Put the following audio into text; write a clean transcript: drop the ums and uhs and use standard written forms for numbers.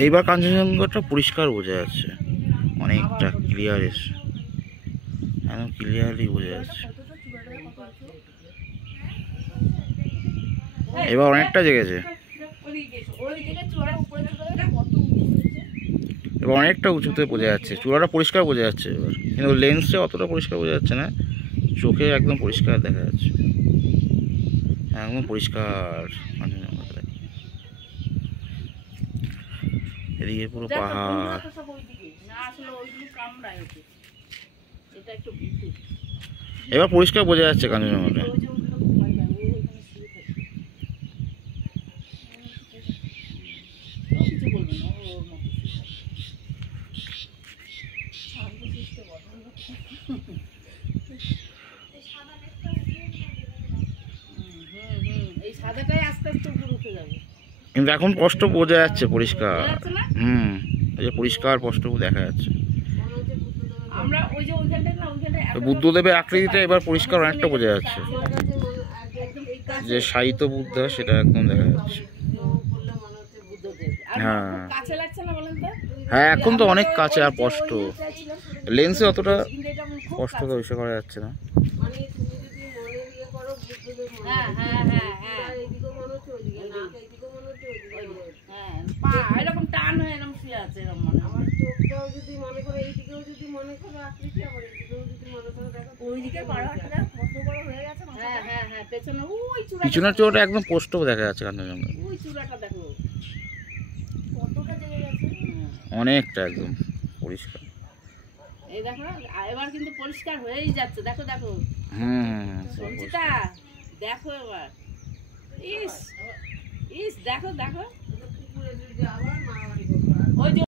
এইবার কাঞ্চনজঙ্ঘাটা পরিষ্কার বোঝা যাচ্ছে, অনেকটা ক্লিয়ার এসে, একদম ক্লিয়ারলি বোঝা যাচ্ছে। এবার অনেকটা জেগেছে, এবার অনেকটা উঁচুতে বোঝা যাচ্ছে, চূড়াটা পরিষ্কার বোঝা যাচ্ছে এবার, কিন্তু লেন্সে অতটা পরিষ্কার বোঝা যাচ্ছে না, চোখে একদম পরিষ্কার দেখা যাচ্ছে, একদম পরিষ্কার। এদিকে পুরো পাহাড়, এবার পরিষ্কার বোঝা যাচ্ছে কাঞ্চনজঙ্ঘাটা। কিন্তু এখন স্পষ্ট বোঝা যাচ্ছে পরিষ্কার, এই যে পরিষ্কার স্পষ্ট দেখা যাচ্ছে। বুদ্ধদেবের আকৃতিটা এবার পরিষ্কার অনেকটা বোঝা যাচ্ছে, যে সাহিত্য বুদ্ধ সেটা একদম দেখা যাচ্ছে। হ্যাঁ হ্যাঁ, এখন তো অনেক কাছে আর স্পষ্ট, লেন্সে অতটা স্পষ্ট পরিষ্কার করা যাচ্ছে না। পিছনের চূড়াটা একদম স্পষ্ট দেখা যাচ্ছে কাঞ্চনজঙ্ঘা, অনেকটা একদম পরিষ্কার। এই দেখো এবার কিন্তু পরিষ্কার হয়েই যাচ্ছে, দেখো দেখো সঞ্চিতা, দেখো এবার, ইস ইস দেখো দেখো।